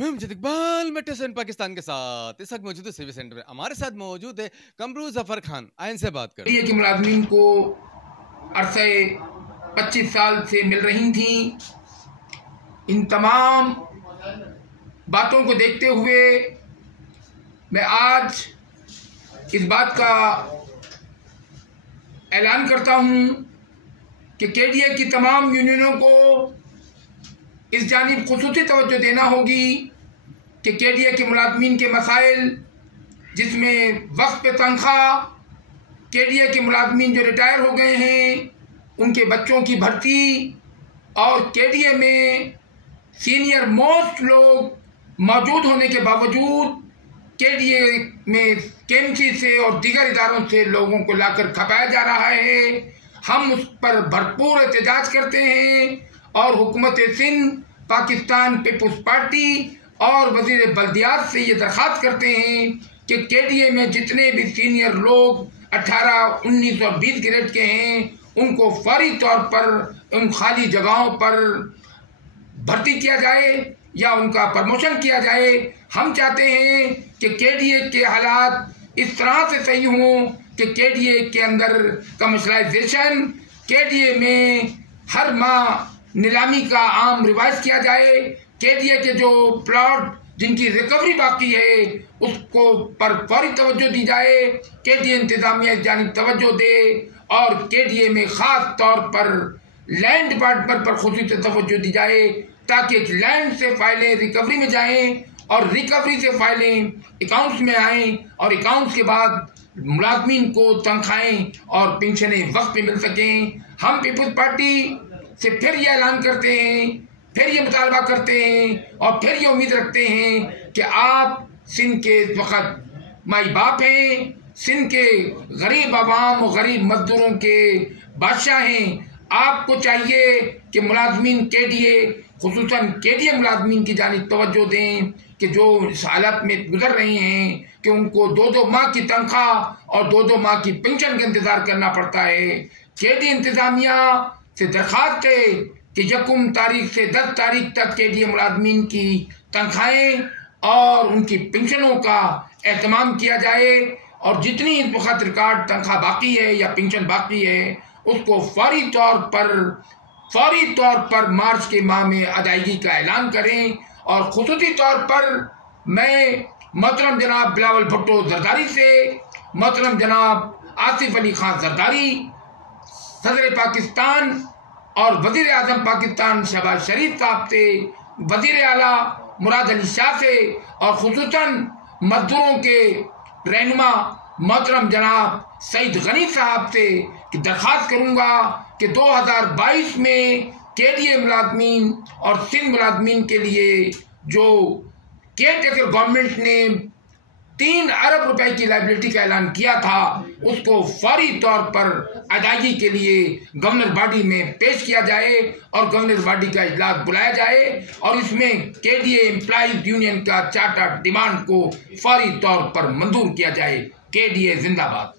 मैं मुझे इकबाल मेट्रोसेंट पाकिस्तान के साथ इस वक्त मौजूद है सर्विस सेंटर में। हमारे साथ मौजूद है कमरू जफर खान। आइन से बात करें। ये कि मुलाजमीन को अरसे 25 साल से मिल रही थी। इन तमाम बातों को देखते हुए मैं आज इस बात का ऐलान करता हूं कि केडीए की तमाम यूनियनों को इस जानिब खुसूसी तवज्जो देना होगी कि केडीए के मुलाजमीन के मसाइल, जिसमें वक्त पे तनख्वाह, केडीए के मुलाजमीन जो रिटायर हो गए हैं उनके बच्चों की भर्ती, और केडीए में सीनियर मोस्ट लोग मौजूद होने के बावजूद केडीए में केएमसी से और दीगर इदारों से लोगों को लाकर खपाया जा रहा है। हम उस पर भरपूर एहतजाज करते हैं और हुकूमत सिंध, पाकिस्तान पीपुल्स पार्टी और वजीर बल्दियात से ये दरख्वास्त करते हैं कि केडीए में जितने भी सीनियर लोग 18, 19 और 20 ग्रेड के हैं उनको फौरी तौर पर उन खाली जगहों पर भर्ती किया जाए या उनका प्रमोशन किया जाए। हम चाहते हैं कि केडीए के हालात इस तरह से सही हों कि केडीए के अंदर कमर्शलाइजेशन, केडीए में हर माह नीलामी का आम रिवाज किया जाए, केडीए के जो प्लॉट जिनकी रिकवरी बाकी है उसको पर फौरी तवज्जो दी जाए, केडीए इंतजामिया इस जानिब तवज्जो दे और केडीए में खास तौर पर लैंड डिपार्टमेंट पर खुसूसी तवज्जो दी जाए ताकि लैंड से फाइलें रिकवरी में जाएं और रिकवरी से फाइलें अकाउंट्स में आएं और अकाउंट्स के बाद मुलाजमीन को तनख्वाहें और पेंशनें वक्त पे मिल सकें। हम पीपुल्स पार्टी से फिर ये ऐलान करते हैं, फिर ये मुतालबा करते हैं और फिर ये उम्मीद रखते हैं कि आप सिंध के इस वक्त माई बाप हैं, सिंध के गरीब आवाम और गरीब मजदूरों के बादशाह हैं। आपको चाहिए कि मुलाजमीन केडीए, खुसूसन केडीए मुलाजमीन की जानिब तवज्जो दें कि जो इस हालत में गुजर रहे हैं कि उनको 2-2 माह की तनख्वाह और 2-2 माह की पेंशन का इंतजार करना पड़ता है। केडीए इंतजामिया से दरखास्त है कि 1 तारीख से 10 तारीख तक केडीए मुलाजमीन की तनख्वाहें और उनकी पेंशनों का एहतमाम किया जाए और जितनी इस वक्त रिकॉर्ड तनख्वाह बाकी है या पेंशन बाकी है उसको फौरी तौर पर मार्च के माह में अदायगी का ऐलान करें। और खुसूसी तौर पर मैं मोहतरम जनाब बिलावल भुट्टो जरदारी से, मोहतरम जनाब आसिफ अली खान जरदारी, सदर पाकिस्तान और वजीर आजम पाकिस्तान शहबाज शरीफ साहब से, वजीर आला मुराद अली शाह से और खुसूसन मजदूरों के रहनुमा मोहतरम जनाब सईद गनी साहब से कि दरख्वास्त करूंगा कि 2022 में केडीए मुलाजमीन और सिंध मुलाजमीन के लिए जो केयरटेकर गवर्नमेंट ने 3 अरब रुपए की लायबिलिटी का ऐलान किया था उसको फौरी तौर पर अदायगी के लिए गवर्नर बॉडी में पेश किया जाए और गवर्नर बॉडी का इजलास बुलाया जाए और इसमें केडीए एम्प्लॉइज यूनियन का चार्टर डिमांड को फौरी तौर पर मंजूर किया जाए। केडीए जिंदाबाद।